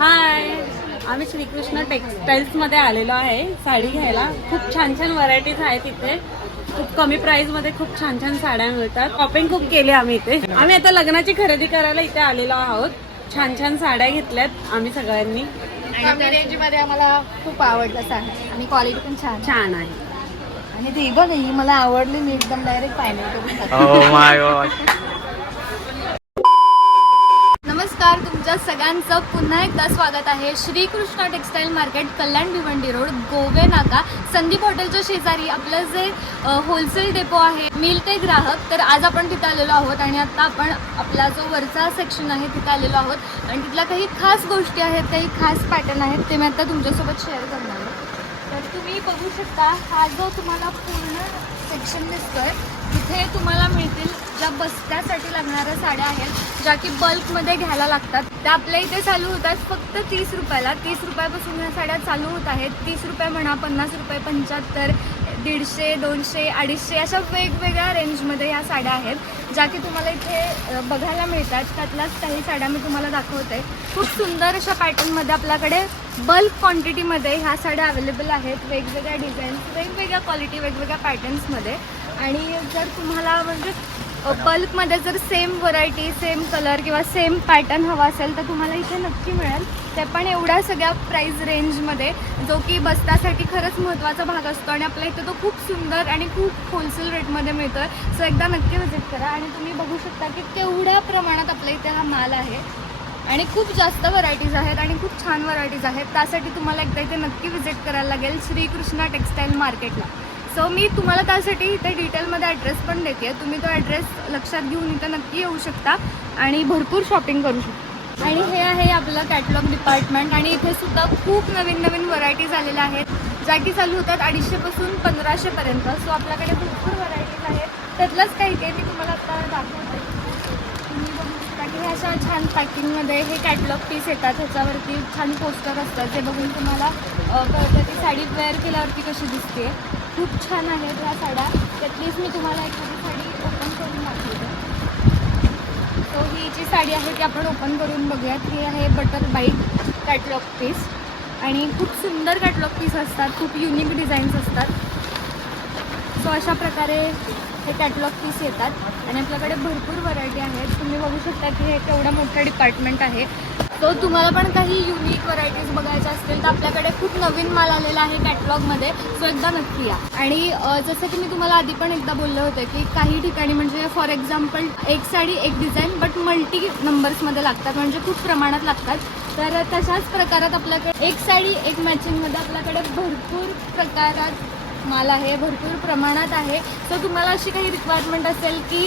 हाय, आम्ही श्रीकृष्ण टेक्सटाईल्समध्ये आलेलो आहे साडी घ्यायला. खूप छान छान व्हरायटीज आहेत इथे. खूप कमी प्राइस मध्ये खूप छान छान साड्या मिळतात. शॉपिंग खूप केली आम्ही इथे. आम्ही आता लग्नाची खरेदी करायला इथे आलेलो आहोत. छान छान साड्या घेतल्यात आम्ही सगळ्यांनी. कमी रेंज मध्ये आम्हाला खूप आवडलं साडी आणि क्वालिटी पण छान आहे. आणि ती बघ ही मला आवडली. मी एकदम डायरेक्ट फायनल करून Oh my god. नमस्कार, तुमच्या सगळ्यांचं पुन्हा एकदा स्वागत आहे श्रीकृष्ण टेक्सटाईल मार्केट, कल्याण भिवंडी रोड, गोवे नाका, संदीप हॉटेलच्या शेजारी आपलं जे होलसेल डेपो आहे मिल ते ग्राहक. तर आज आपण तिथे आलेलो आहोत आणि आता आपण आपला जो वरचा सेक्शन आहे तिथे आलेलो आहोत आणि तिथल्या काही खास गोष्टी आहेत, काही खास पॅटर्न आहेत ते मी आता तुमच्यासोबत शेअर करणार आहे. तर तुम्ही बघू शकता, हा जो तुम्हाला पूर्ण सेक्शन दिसतोय तिथे तुम्हाला मिळतील ज्या बस्त्यासाठी लागणाऱ्या साड्या आहेत, ज्या की बल्कमध्ये घ्यायला लागतात. त्या आपल्या इथे चालू होतात फक्त 30 रुपयाला. 30 रुपयापासून ह्या साड्या चालू होत आहेत. 30 रुपये म्हणा, 50 रुपये, 75, 150, 200, 250 अशा वेगवेगळ्या रेंजमध्ये ह्या साड्या आहेत, ज्या की तुम्हाला इथे बघायला मिळतात. त्यातल्याच काही साड्या मी तुम्हाला दाखवते. खूप सुंदर अशा पॅटर्नमध्ये आपल्याकडे बल्क क्वांटिटीमध्ये ह्या साड्या अवेलेबल आहेत. वेगवेगळ्या डिझाईन्स, वेगवेगळ्या क्वालिटी, वेगवेगळ्या पॅटर्न्समध्ये. आणि जर तुम्हाला म्हणजे बल्कमध्ये जर सेम व्हरायटी, सेम कलर किंवा सेम पॅटर्न हवा असेल तर तुम्हाला इथे नक्की मिळेल. ते पण एवढ्या सगळ्या प्राईस रेंजमध्ये, जो की बस्त्यासाठी खरंच महत्त्वाचा भाग असतो आणि आपल्या इथे तो खूप सुंदर आणि खूप होलसेल रेटमध्ये मिळतो आहे. सो एकदा नक्की व्हिजिट करा. आणि तुम्ही बघू शकता की केवढ्या प्रमाणात आपल्या इथे हा माल आहे आणि खूप जास्त व्हरायटीज आहेत आणि खूप छान व्हरायटीज आहेत. त्यासाठी तुम्हाला एकदा इथे नक्की व्हिजिट करायला लागेल श्रीकृष्ण टेक्सटाईल मार्केटला. सो मी तुम्हाला त्यासाठी इथे डिटेलमध्ये ॲड्रेस पण देते. तुम्ही तो ॲड्रेस लक्षात घेऊन इथं नक्की येऊ शकता आणि भरपूर शॉपिंग करू शकता. आणि हे आहे आपलं कॅटलॉग डिपार्टमेंट आणि इथे सुद्धा खूप नवीन नवीन व्हरायटीज आलेल्या आहेत, ज्या की चालू होतात 250 पासून 1500पर्यंत. सो आपल्याकडे भरपूर व्हरायटीज आहेत. त्यातलंच काही मी तुम्हाला आता दाखवते. तुम्ही बघू शकता की हे अशा छान पॅकिंगमध्ये हे कॅटलॉग पीस येतात. ह्याच्यावरती छान पोस्टर असतात, जे बघून तुम्हाला कळतं ती साडी वेअर केल्यावरती कशी दिसते. खूप छान आहेत ह्या साड्या. त्यातलीच मी तुम्हाला एखादी साडी ओपन करून दाखवते. सो ही जी साडी आहे ती आपण ओपन करून बघूयात. ही आहे बटर बाईट कॅटलॉग पीस आणि खूप सुंदर कॅटलॉग पीस असतात, खूप युनिक डिझाईन्स असतात. सो अशा प्रकारे हे कॅटलॉग पीस येतात आणि आपल्याकडे भरपूर व्हरायटी आहेत. तुम्ही बघू शकता की हे केवढं मोठं डिपार्टमेंट आहे. सो तुम्हाला पण काही युनिक व्हरायटीज बघायच्या असतील तर आपल्याकडे खूप नवीन माल आलेला आहे कॅटलॉगमध्ये. सो एकदा नक्की या. आणि जसं की मी तुम्हाला आधी पण एकदा बोलले होते की काही ठिकाणी म्हणजे फॉर एक्झाम्पल एक साडी एक डिझाईन बट मल्टी नंबर्समध्ये लागतात, म्हणजे खूप प्रमाणात लागतात. तर तशाच प्रकारात आपल्याकडे एक साडी एक मॅचिंगमध्ये आपल्याकडे भरपूर प्रकारात माल आहे, भरपूर प्रमाणात आहे. सो तुम्हाला अशी काही रिक्वायरमेंट असेल की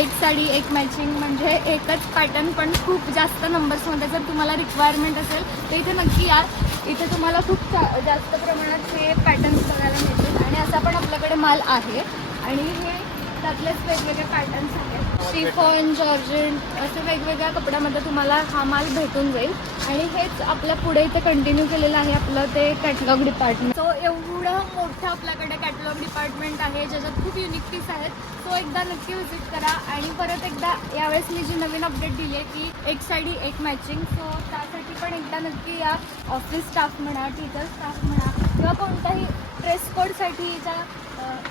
एक साडी एक मॅचिंग म्हणजे एकच पॅटर्न पण खूप जास्त नंबर्समध्ये जर तुम्हाला रिक्वायरमेंट असेल तर इथे नक्की या. इथे तुम्हाला खूप जास्त प्रमाणात हे पॅटर्न्स बघायला मिळतील आणि असा पण आपल्याकडे माल आहे. आणि हे त्यातलेच वेगवेगळे पॅटर्न्स आहेत. शिफॉन, जॉर्जेट असे वेगवेगळ्या कपड्यामध्ये तुम्हाला हा माल भेटून जाईल. आणि हेच आपल्या पुढे इथे कंटिन्यू केलेलं आहे आपलं ते कॅटलॉग डिपार्टमेंट. सो एवढं मोठं आपल्याकडे कॅटलॉग डिपार्टमेंट आहे, ज्याच्यात खूप युनिक पीस आहेत. सो एकदा नक्की व्हिजिट करा. आणि परत एकदा यावेळेस मी जी नवीन अपडेट दिली आहे की एक साडी एक मॅचिंग, सो त्यासाठी पण एकदा नक्की या. ऑफिस स्टाफ म्हणा, टीचर स्टाफ म्हणा किंवा कोणताही ड्रेस कोडसाठी ज्या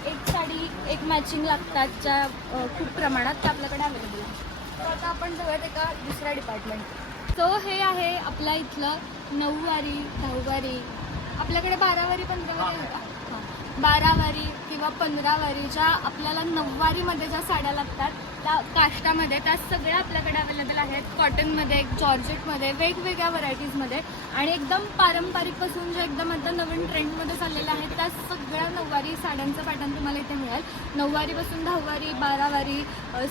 एक साडी एक मॅचिंग लागतात, ज्या खूप प्रमाणात त्या आपल्याकडे अवेलेबल आहे. तर आता आपण जाऊयात एका दुसऱ्या डिपार्टमेंट. सो हे आहे आपल्या इथलं 9 वारी 10 वारी. आपल्याकडे 12 वारी 15 वारी होता. 12 वारी किंवा 15 वारी ज्या आपल्याला 9 वारीमध्ये ज्या साड्या लागतात त्या काष्टामध्ये, त्या सगळ्या आपल्याकडे अवेलेबल आहेत. कॉटनमध्ये, जॉर्जेटमध्ये, वेगवेगळ्या व्हरायटीजमध्ये. आणि एकदम पारंपरिकपासून जे एकदम आता नवीन ट्रेंडमध्ये चाललेल्या आहेत त्या सगळ्या 9 वारी साड्यांचं पॅटर्न तुम्हाला इथे मिळेल. 9 वारीपासून 10 वारी, 12 वारी,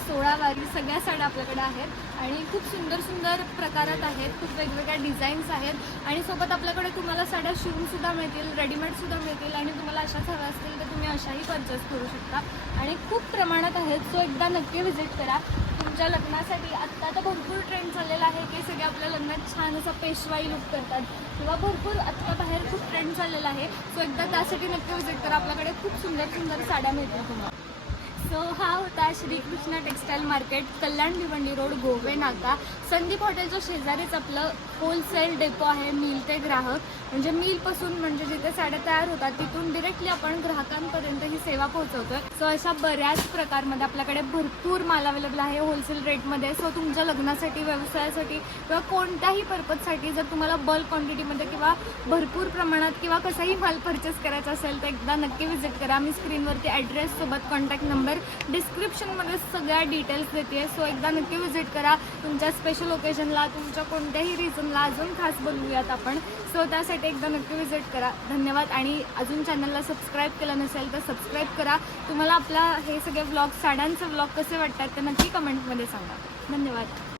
16 वारी सगळ्या साड्या आपल्याकडे आहेत. आणि खूप सुंदर सुंदर प्रकारात आहेत, खूप वेगवेगळ्या डिझाईन्स आहेत. आणि सोबत आपल्याकडे तुम्हाला साड्या शिवूनसुद्धा मिळतील, रेडीमेडसुद्धा मिळतील. आणि तुम्हाला अशाच हव्या असतील तर तुम्ही अशाही परचेस करू शकता. आणि खूप प्रमाणात आहेत. सो एकदा नक्की व्हिजिट करा. तुमच्या लग्नासाठी आत्ता तर भरपूर ट्रेंड चाललेला आहे की सगळे आपल्या लग्नात छान असा पेशवाई लुक करतात किंवा भरपूर आत्ता बाहेर खूप ट्रेंड चाललेला आहे. सो एकदा त्यासाठी नक्की व्हिजिट करा. आपल्याकडे खूप सुंदर सुंदर साड्या मिळतील तुम्हाला. सो हा होता श्रीकृष्ण टेक्सटाईल मार्केट, कल्याण भिवंडी रोड, गोवे नाका. संदीप हॉटेलच्या शेजारीच आपलं होलसेल डेपो आहे, मिल ते ग्राहक. म्हणजे मिलपासून म्हणजे जिथे साड्या तयार होतात तिथून डिरेक्टली आपण ग्राहकांपर्यंत ही सेवा पोहोचवतोय. सो अशा बऱ्याच प्रकारमध्ये आपल्याकडे भरपूर माल अवेलेबल आहे होलसेल रेटमध्ये. सो तुमच्या लग्नासाठी, व्यवसायासाठी किंवा कोणत्याही पर्पजसाठी जर तुम्हाला बल्क क्वांटिटीमध्ये किंवा भरपूर प्रमाणात किंवा कसाही माल परचेस करायचा असेल तर एकदा नक्की व्हिजिट करा. मी स्क्रीनवरती ॲड्रेस सोबत कॉन्टॅक्ट नंबर डिस्क्रिप्शनमध्ये सगळ्या डिटेल्स देते. सो एकदा नक्की व्हिजिट करा. तुमच्या स्पेशल ओकेजनला, तुमच्या कोणत्याही रिझनला अजून खास बनवूयात आपण. सो त्यासाठी एकदा नक्की व्हिजिट करा. धन्यवाद. आणि अजून चॅनलला सबस्क्राईब केलं नसेल तर सबस्क्राईब करा. तुम्हाला आपला हे सगळे व्लॉग, साड्यांचे व्लॉग कसे वाटतात ते नक्की कमेंटमध्ये सांगा. धन्यवाद.